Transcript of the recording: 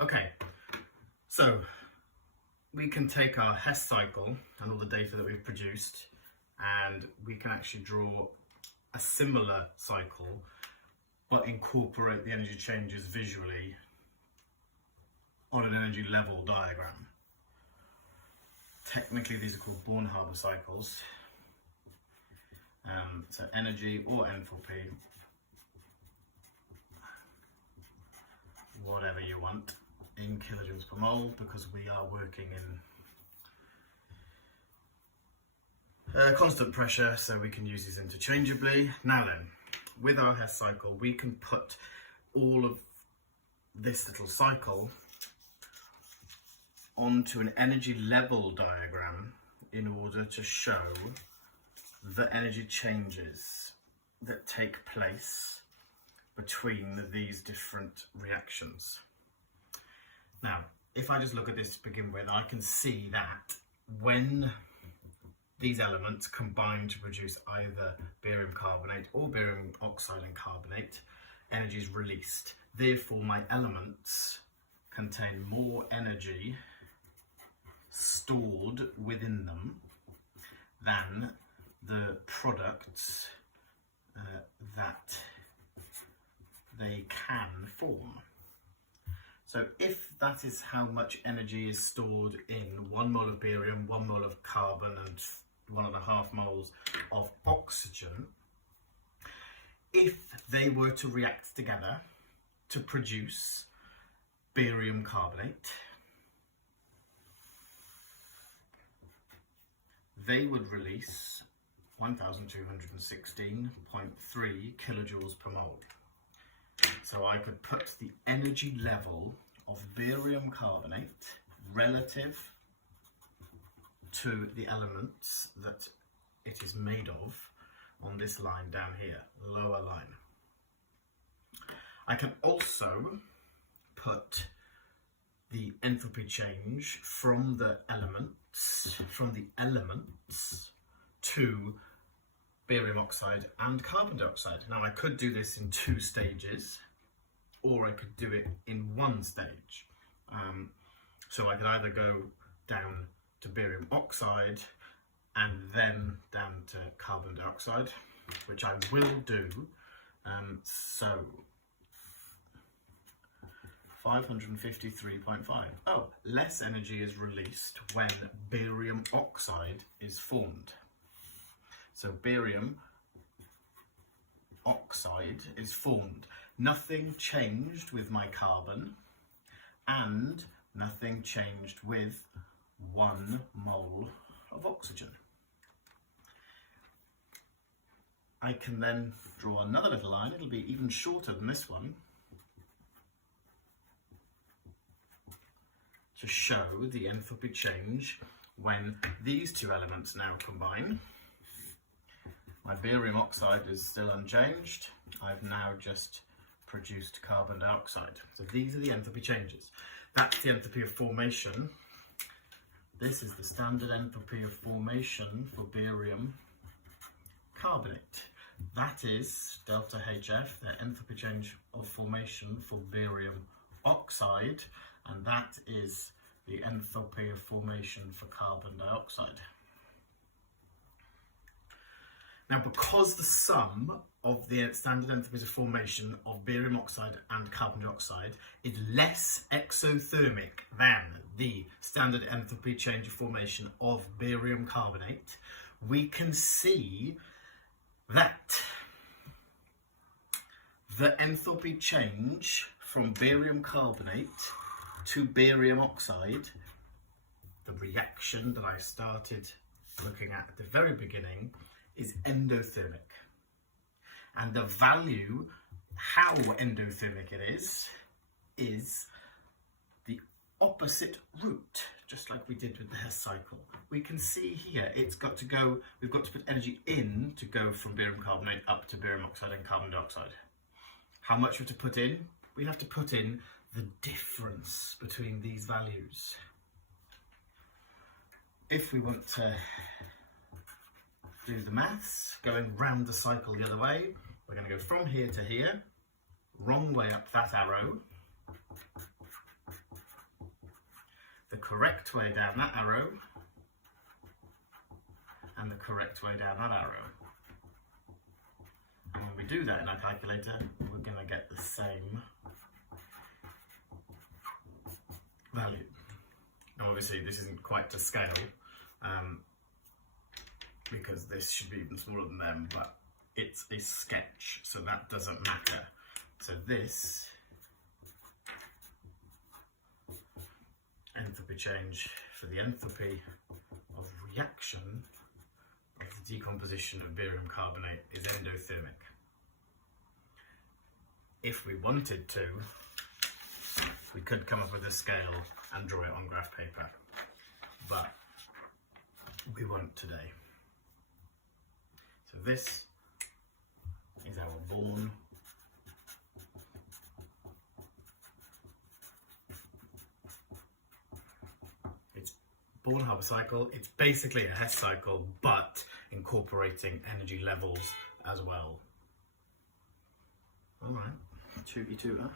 Okay, so we can take our Hess cycle and all the data that we've produced, and we can actually draw a similar cycle but incorporate the energy changes visually on an energy level diagram. Technically these are called Born Haber cycles. So energy or enthalpy, whatever you want, in kilojoules per mole, because we are working in constant pressure, so we can use these interchangeably. Now then, with our Hess cycle, we can put all of this little cycle onto an energy level diagram in order to show the energy changes that take place between these different reactions. Now, if I just look at this to begin with, I can see that when these elements combine to produce either barium carbonate or barium oxide and carbonate, energy is released. Therefore, my elements contain more energy stored within them than the products that they can form. So if that is how much energy is stored in 1 mole of barium, 1 mole of carbon and 1.5 moles of oxygen, if they were to react together to produce barium carbonate, they would release 1216.3 kilojoules per mole. So I could put the energy level of barium carbonate relative to the elements that it is made of on this line down here, lower line. I can also put the enthalpy change from the elements to barium oxide and carbon dioxide. Now I could do this in 2 stages, or I could do it in 1 stage. So I could either go down to barium oxide and then down to carbon dioxide, which I will do. So 553.5. Oh, less energy is released when barium oxide is formed. So barium oxide is formed. Nothing changed with my carbon, and nothing changed with 1 mole of oxygen. I can then draw another little line. It'll be even shorter than this one, to show the enthalpy change when these 2 elements now combine. My barium oxide is still unchanged. I've now just produced carbon dioxide. So these are the enthalpy changes. That's the enthalpy of formation. This is the standard enthalpy of formation for barium carbonate. That is delta HF, the enthalpy change of formation for barium oxide, and that is the enthalpy of formation for carbon dioxide. Now, because the sum of the standard enthalpies of formation of barium oxide and carbon dioxide is less exothermic than the standard enthalpy change of formation of barium carbonate, we can see that the enthalpy change from barium carbonate to barium oxide, the reaction that I started looking at the very beginning, is endothermic. And the value, how endothermic it is the opposite route, just like we did with the Hess cycle. We can see here it's got to go, we've got to put energy in to go from barium carbonate up to barium oxide and carbon dioxide. How much we have to put in? We have to put in the difference between these values. If we want to do the maths, going round the cycle the other way, we're going to go from here to here, wrong way up that arrow, correct way down that arrow and the correct way down that arrow. And when we do that in our calculator, we're going to get the same value. Now obviously this isn't quite to scale, because this should be even smaller than them, but it's a sketch, so that doesn't matter. So this enthalpy change for the enthalpy of reaction of the decomposition of barium carbonate is endothermic. If we wanted to, we could come up with a scale and draw it on graph paper, but we won't today. So this is our Born Haber cycle. It's basically a Hess cycle, but incorporating energy levels as well. All right, tooty tooter.